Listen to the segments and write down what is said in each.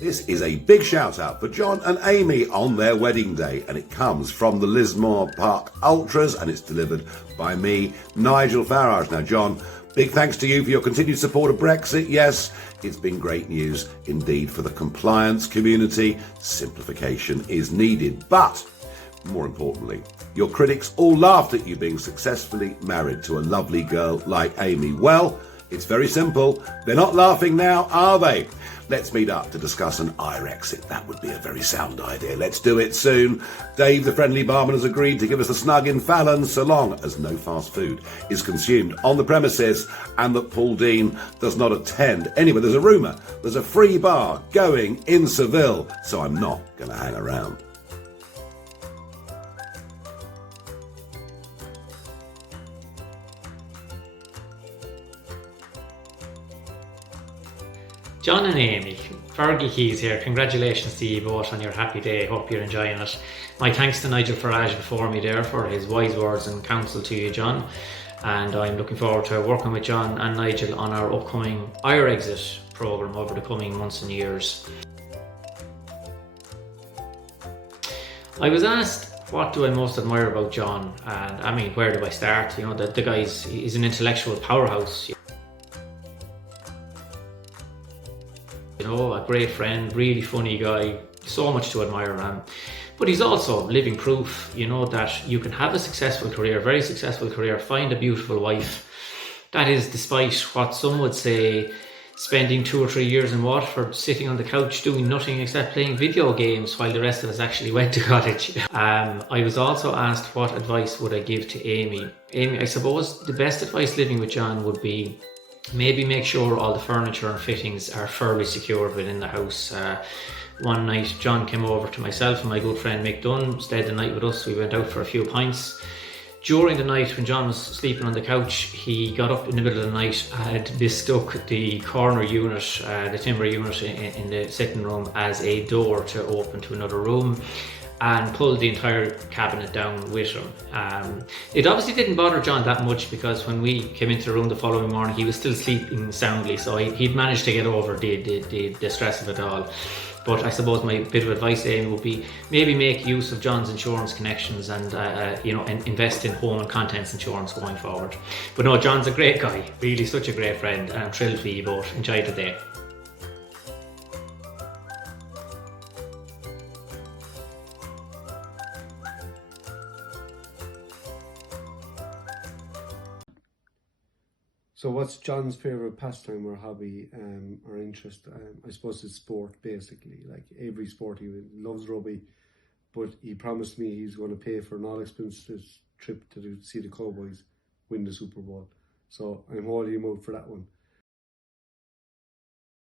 This is a big shout out for John and Aimee on their wedding day, and it comes from the Lismore Park Ultras, and it's delivered by me, Nigel Farage. Now, John, big thanks to you for your continued support of Brexit. Yes, it's been great news indeed for the compliance community. Simplification is needed, but more importantly, your critics all laughed at you being successfully married to a lovely girl like Aimee. Well, it's very simple. They're not laughing now, are they? Let's meet up to discuss an exit. That would be a very sound idea. Let's do it soon. Dave, the friendly barman, has agreed to give us a snug in Fallon so long as no fast food is consumed on the premises and that Paul Dean does not attend. Anyway, there's a rumour there's a free bar going in Seville, so I'm not going to hang around. John and Aimee, Fergie Keys here. Congratulations to you both on your happy day. Hope you're enjoying it. My thanks to Nigel Farage before me there for his wise words and counsel to you, John. And I'm looking forward to working with John and Nigel on our upcoming exit programme over the coming months and years. I was asked, what do I most admire about John? And I mean, where do I start? You know, the guy's he's an intellectual powerhouse. You know, a great friend, really funny guy, so much to admire him. But he's also living proof, you know, that you can have a successful career, very successful career, find a beautiful wife. That is despite what some would say, spending 2 or 3 years in Waterford, sitting on the couch doing nothing except playing video games while the rest of us actually went to college. I was also asked what advice would I give to Aimee. Aimee, I suppose the best advice living with John would be maybe make sure all the furniture and fittings are firmly secured within the house. One night John came over to myself and my good friend Mick Dunn, stayed the night with us. We went out for a few pints. During the night when John was sleeping on the couch, he got up in the middle of the night, had mistook the corner unit, the timber unit in the sitting room as a door to open to another room, and pulled the entire cabinet down with him. It obviously didn't bother John that much because when we came into the room the following morning, he was still sleeping soundly, so he'd managed to get over the stress of it all. But I suppose my bit of advice, Aimee, would be maybe make use of John's insurance connections and you know, invest in home and contents insurance going forward. But no, John's a great guy, really such a great friend, and I'm thrilled for you both. Enjoy the day. So what's John's favourite pastime or hobby or interest? I suppose it's sport, basically. Like every sport, he loves rugby, but he promised me he's going to pay for an all-expenses trip to see the Cowboys win the Super Bowl. So I'm holding him out for that one.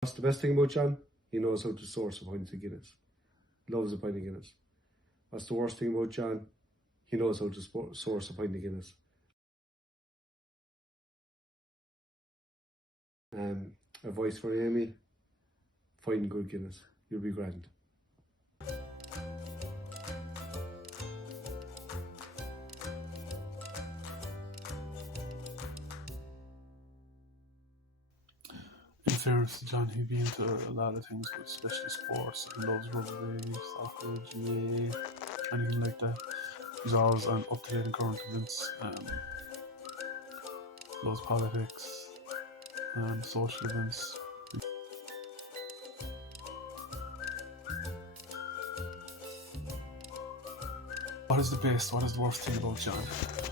What's the best thing about John? He knows how to source a pint of Guinness. Loves a pint of Guinness. What's the worst thing about John? He knows how to source a pint of Guinness. Advice for Aimee: find good Guinness. You'll be grand. In fairness to John, he'd be into a lot of things, but especially sports. He loves rugby, soccer, GA, anything like that. He's always on up-to-date and current events. Loves politics. Social events. What is the worst thing about John?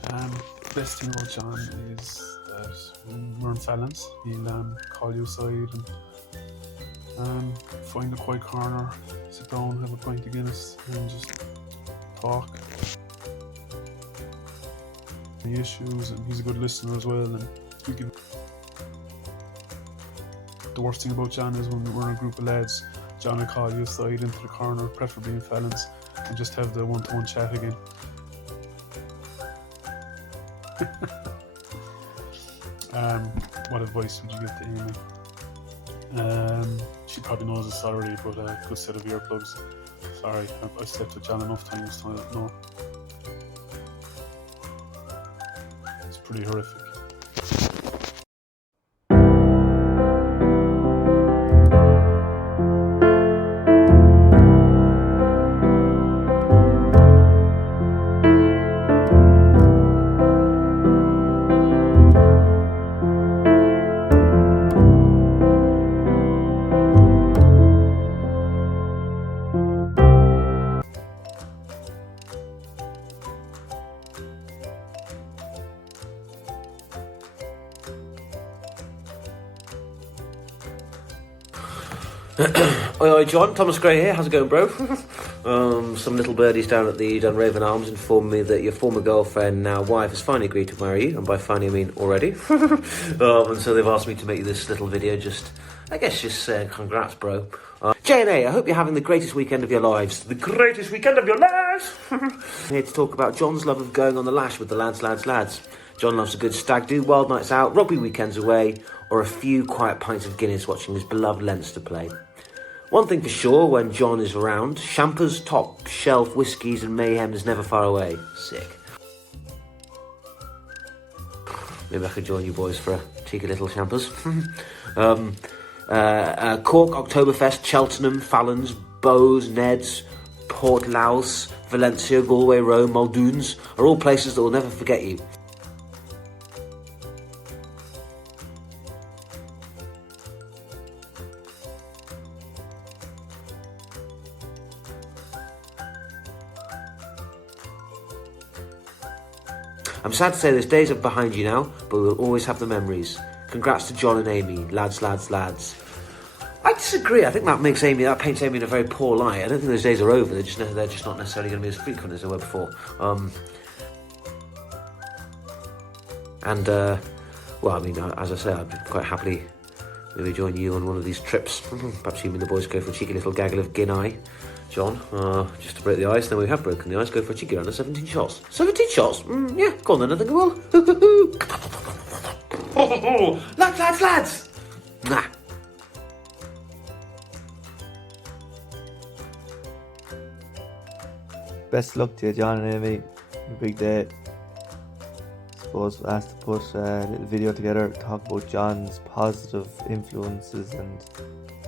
The best thing about John is that when we're in Fallon's, he'll call you aside and find a quiet corner, sit down, have a pint of Guinness and just talk. Any issues, and he's a good listener as well, and he'll give. The worst thing about John is when we're in a group of lads, John will call you aside into the corner, preferably in Fallon's, and just have the one-to-one chat again. What advice would you give to Aimee? She probably knows this already, but a good set of earplugs. Sorry, I've slept with John enough times to know. It's pretty horrific. Oi, John, Thomas Gray here. How's it going, bro? Some little birdies down at the Dunraven Arms informed me that your former girlfriend, now wife, has finally agreed to marry you, and by finally I mean already. And so they've asked me to make you this little video, just saying congrats, bro. J&A, I hope you're having the greatest weekend of your lives. The greatest weekend of your lives! I'm here to talk about John's love of going on the lash with the lads. John loves a good stag do, wild nights out, rugby weekends away, or a few quiet pints of Guinness watching his beloved Leinster play. One thing for sure, when John is around, champers, top shelf whiskies and mayhem is never far away. Sick. Maybe I could join you boys for a cheeky little champers. Cork, Oktoberfest, Cheltenham, Fallons, Bowes, Neds, Port Laos, Valencia, Galway, Rome, Muldoons are all places that will never forget you. I'm sad to say those days are behind you now, but we'll always have the memories. Congrats to John and Aimee, lads. I disagree. I think that paints Aimee in a very poor light. I don't think those days are over. They're just not necessarily going to be as frequent as they were before. Well, I mean, as I say, I'd quite happily maybe join you on one of these trips. Perhaps you and the boys go for a cheeky little gaggle of Guinea. John, just to break the ice. Then we have broken the ice. Go for a cheeky round of 17 shots. 17 shots? Yeah, go on then, I think I will. Lads! Nah. Best luck to you, John and Aimee. Your big day. Suppose I asked to put a little video together, talk about John's positive influences and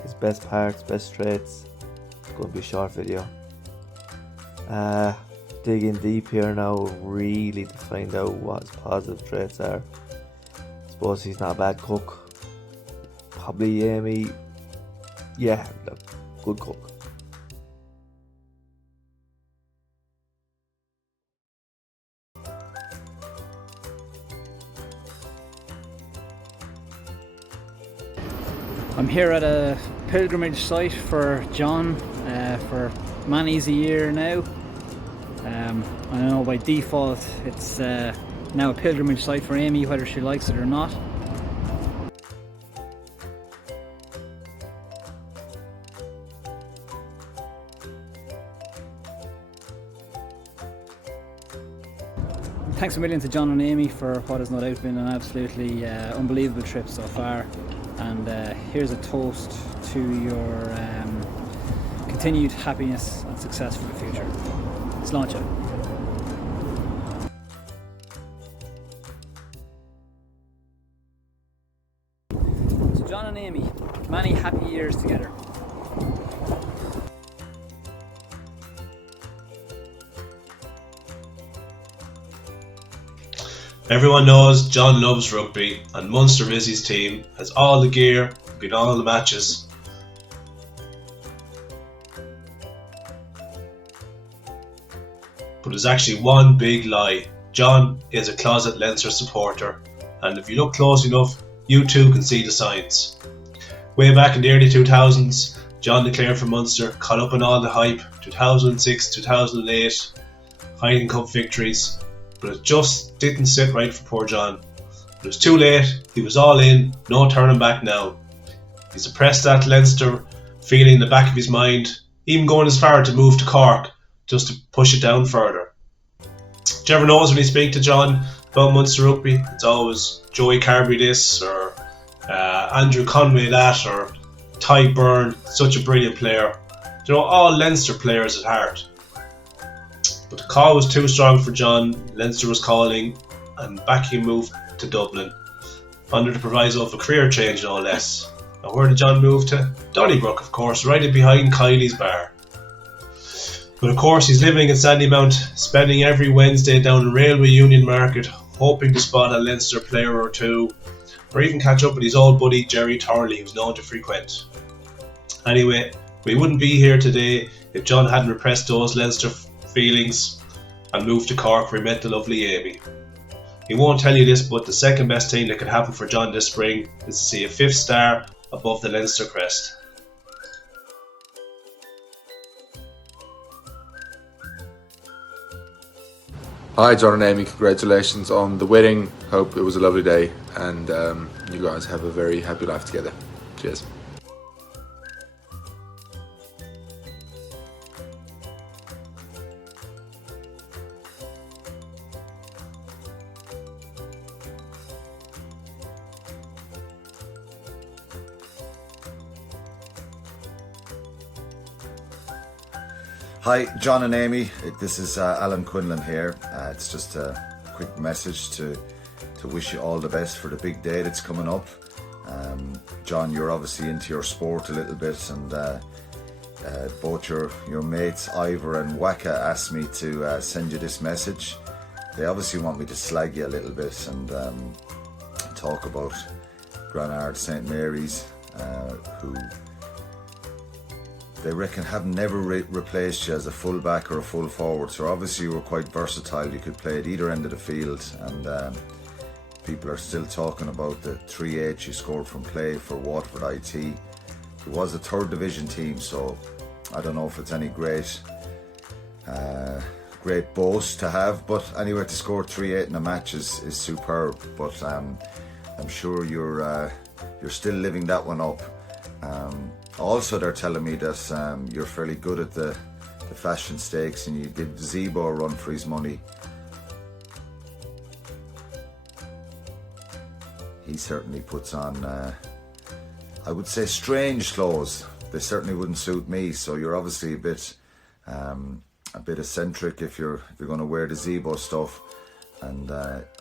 his best parts, best traits. It's going to be a short video. Digging deep here now, really to find out what his positive traits are. Suppose he's not a bad cook. Probably Aimee, yeah, look, good cook. I'm here at a pilgrimage site for John for many's a year now. I know by default it's now a pilgrimage site for Aimee, whether she likes it or not. Thanks a million to John and Aimee for what has no doubt been an absolutely unbelievable trip so far. And here's a toast to your continued happiness and success for the future. Let's launch it. So John and Aimee, many happy years together. Everyone knows John loves rugby, and Munster Mizzy's team has all the gear, been all the matches. But there's actually one big lie. John is a closet Leinster supporter, and if you look close enough, you too can see the signs. Way back in the early 2000s, John declared for Munster, caught up on all the hype, 2006, 2008, Heineken Cup victories. But it just didn't sit right for poor John. It was too late, he was all in, no turning back now. He suppressed that Leinster feeling in the back of his mind, even going as far to move to Cork, just to push it down further. Whichever knows when you speak to John, about Munster rugby. It's always Joey Carberry this, or Andrew Conway that, or Ty Byrne, such a brilliant player. You know, all Leinster players at heart. But the call was too strong for John. Leinster was calling, and back he moved to Dublin, under the proviso of a career change, no less. Now, where did John move to? Donnybrook, of course, right in behind Kylie's bar. But of course, he's living in Sandymount, spending every Wednesday down in Railway Union Market, hoping to spot a Leinster player or two, or even catch up with his old buddy Jerry Torley, who's known to frequent. Anyway, we wouldn't be here today if John hadn't repressed those Leinster feelings and moved to Cork where he met the lovely Aimee. He won't tell you this, but the second best thing that could happen for John this spring is to see a 5th star above the Leinster crest. Hi John and Aimee, congratulations on the wedding. Hope it was a lovely day and you guys have a very happy life together. Cheers. Hi, John and Aimee. This is Alan Quinlan here. It's just a quick message to wish you all the best for the big day that's coming up. John, you're obviously into your sport a little bit, and both your mates Ivor and Waka asked me to send you this message. They obviously want me to slag you a little bit and talk about Granard St Mary's, who they reckon have never replaced you as a full back or a full forward. So obviously you were quite versatile. You could play at either end of the field, and people are still talking about the 3-8 you scored from play for Waterford IT. It was a 3rd division team, so I don't know if it's any great boast to have, but anyway, to score 3-8 in a match is superb. But I'm sure you're still living that one up. Also, they're telling me that you're fairly good at the fashion stakes, and you give Zebo a run for his money. He certainly puts on, I would say, strange clothes. They certainly wouldn't suit me. So you're obviously a bit eccentric if you're going to wear the Zebo stuff, and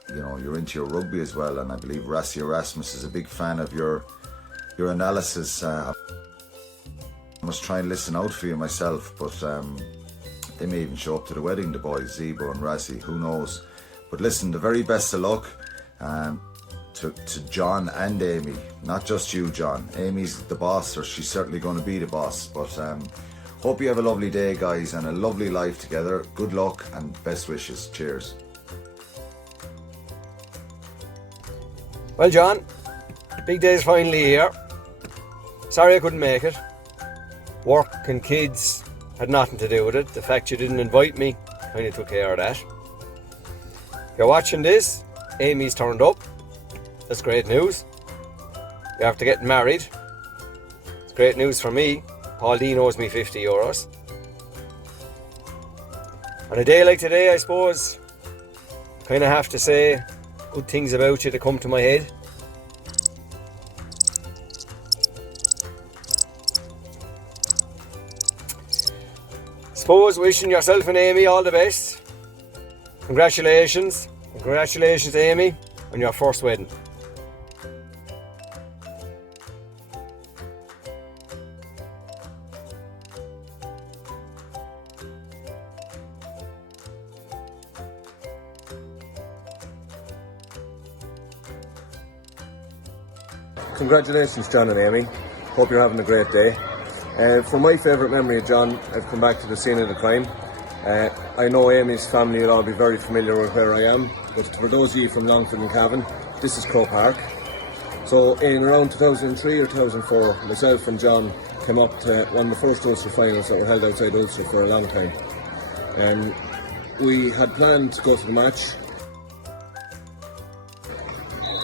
you know, you're into your rugby as well. And I believe Rassie Erasmus is a big fan of your analysis. I must try and listen out for you myself, but they may even show up to the wedding, the boys, Zebo and Rassie, who knows. But listen, the very best of luck to John and Aimee. Not just you, John. Amy's the boss, or she's certainly going to be the boss. But hope you have a lovely day, guys, and a lovely life together. Good luck and best wishes. Cheers. Well, John, big day's finally here. Sorry I couldn't make it. Work and kids had nothing to do with it. The fact you didn't invite me kind of took care of that. If you're watching this, Amy's turned up. That's great news. You're after getting married. It's great news for me. Paul D owes me €50. On a day like today, I suppose, I kind of have to say good things about you to come to my head. Suppose wishing yourself and Aimee all the best. Congratulations. Congratulations, Aimee, on your first wedding. Congratulations, John and Aimee. Hope you're having a great day. For my favourite memory of John, I've come back to the scene of the crime. I know Amy's family will all be very familiar with where I am, but for those of you from Longford and Cavan, this is Crow Park. So in around 2003 or 2004, myself and John came up to one of the first Ulster finals that were held outside Ulster for a long time. We had planned to go to the match,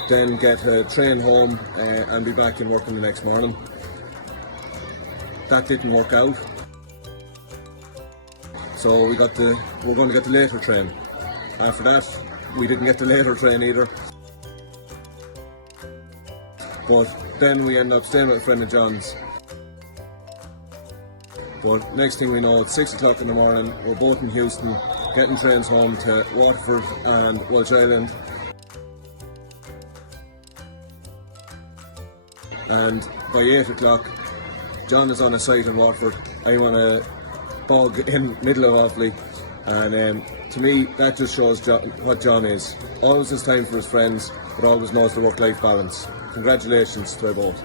then get a train home and be back in working the next morning. That didn't work out, so we're going to get the later train. After that, we didn't get the later train either. But then we ended up staying with a friend of John's. But next thing we know, it's 6 o'clock in the morning, we're both in Houston, getting trains home to Waterford and Welsh Island. And by 8 o'clock, John is on a site in Waterford, I'm on a bog in middle of Offaly. And to me, that just shows what John is. Always has time for his friends, but always knows the work-life balance. Congratulations to both.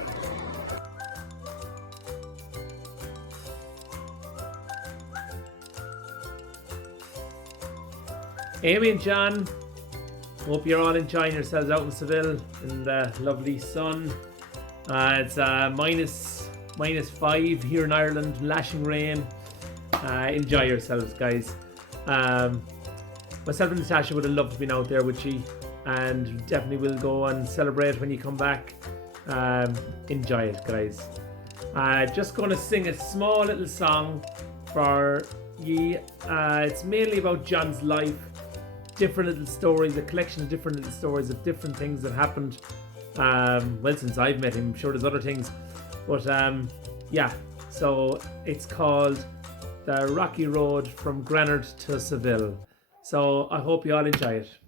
Aimee and John, hope you're all enjoying yourselves out in Seville in the lovely sun. It's -5 here in Ireland, lashing rain. Enjoy yourselves, guys. Myself and Natasha would have loved to be out there with you, and definitely will go and celebrate when you come back. Enjoy it, guys. Just going to sing a small little song for you. It's mainly about John's life. Different little stories, a collection of different little stories of different things that happened. Well, since I've met him, I'm sure there's other things. But yeah, so it's called The Rocky Road from Granard to Seville. So I hope you all enjoy it.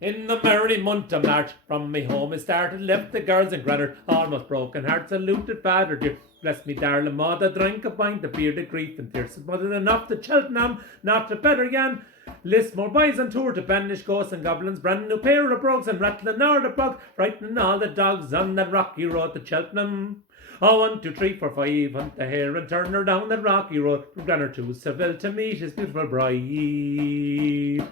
In the merry month of March, from me home I started, left the girls in Granard, almost broken heart, saluted father dear. Bless me darling mother, drink a pint of beer, the grief and fierce mother enough to Cheltenham, not to Betteryan. List more boys on tour to banish ghosts and goblins, brand new pair of brogues and rattling all the bugs, frightening all the dogs on that rocky road to Cheltenham. Oh, 1, 2, 3, 4, 5, hunt the hare and turn her down that rocky road from Granard to Seville to meet his beautiful bride.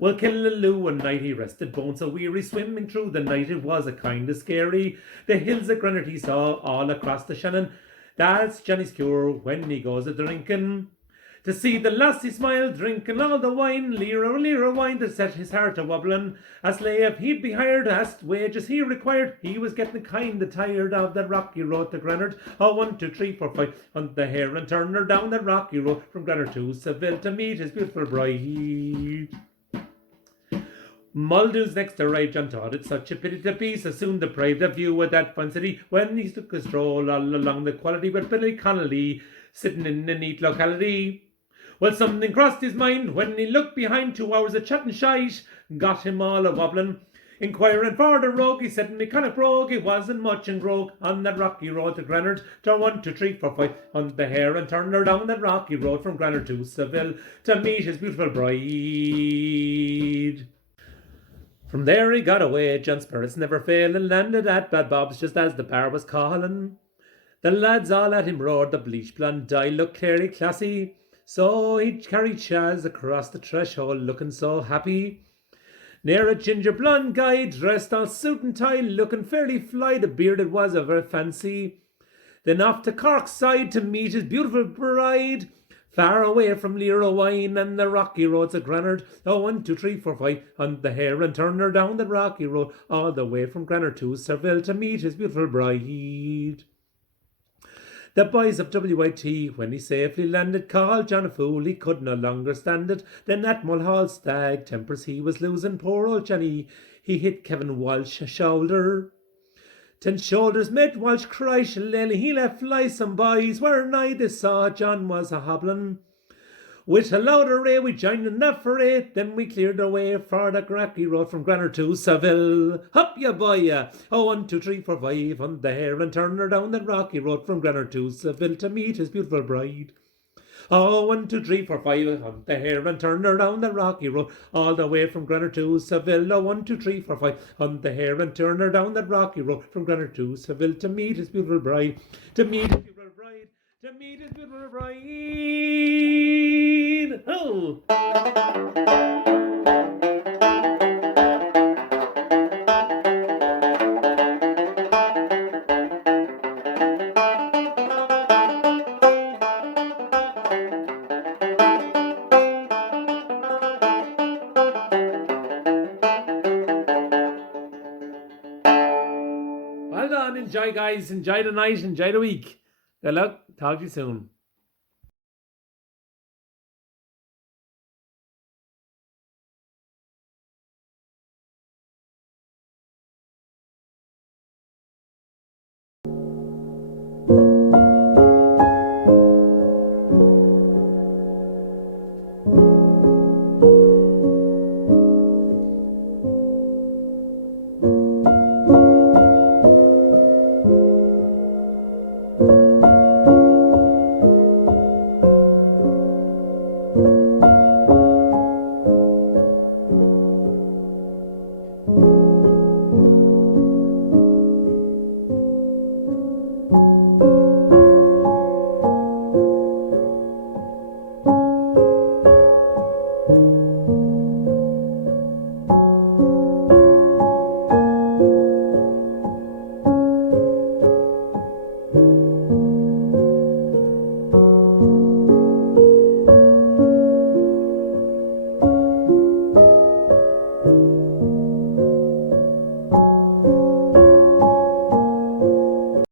Well, Killaloo one night he rested bones so weary, swimming through the night it was a kind of scary. The hills of Granard he saw all across the Shannon. That's Johnny's cure when he goes a drinking. To see the lassie smile, drinking all the wine, lira wine to set his heart a wobbling. A slave he'd be hired, asked wages he required. He was getting kind of tired of that rocky road to Granard. Oh, 1, 2, 3, 4, 5, hunt the hare and turn her down that rocky road from Granard to Seville to meet his beautiful bride. Muldoon's next to ride, John thought it such a pity to be so soon deprived of view of that fun city when he took a stroll all along the quality with Billy Connolly sitting in a neat locality. Well, something crossed his mind when he looked behind, 2 hours of chatting shite got him all a wobbling. Inquiring for the rogue, he said, me kind of rogue, he wasn't much in grog on that rocky road to Granard. Turn 1, 2, 3, 4, 5, hunt the hare and turn her down that rocky road from Granard to Seville to meet his beautiful bride. From there he got away, John's spirits never failed, and landed at Bad Bob's just as the bar was calling. The lads all at him roared, the bleach blonde eye looked clearly classy, so he carried Chaz across the threshold looking so happy. Near a ginger blonde guy, dressed all suit and tie, looking fairly fly, the bearded was of her fancy. Then off to Cork's side to meet his beautiful bride, far away from Lira wine and the rocky roads of Granard. Oh, 1, 2, 3, 4, 5, hunt the hare and turn her down the rocky road all the way from Granard to Seville to meet his beautiful bride. The boys of WIT, when he safely landed, called John a fool, he could no longer stand it. Then at Mulhall Stag, tempers he was losing, poor old Johnny, he hit Kevin Walsh a shoulder. 10 shoulders met Walsh cry, shillelagh, he let fly some boys, where nigh they saw John was a hobbling. With a loud array we joined in that foray, then we cleared our way for the rocky road from Granard to Seville. Up ya boy ya! Oh, 1, 2, 3, 4, 5, hunt the hare and turn her down the rocky road from Granard to Seville to meet his beautiful bride. Oh, 1, 2, 3, 4, 5, hunt the hare and turn her down the rocky road all the way from Granard to Seville. Oh, 1, 2, 3, 4, 5, hunt the hare and turn her down the rocky road from Granard to Seville to meet his beautiful bride. To meet his beautiful bride. to meet his beautiful bride. Oh! Well done. Enjoy, guys. Enjoy the night. Enjoy the week. Good luck. Talk to you soon.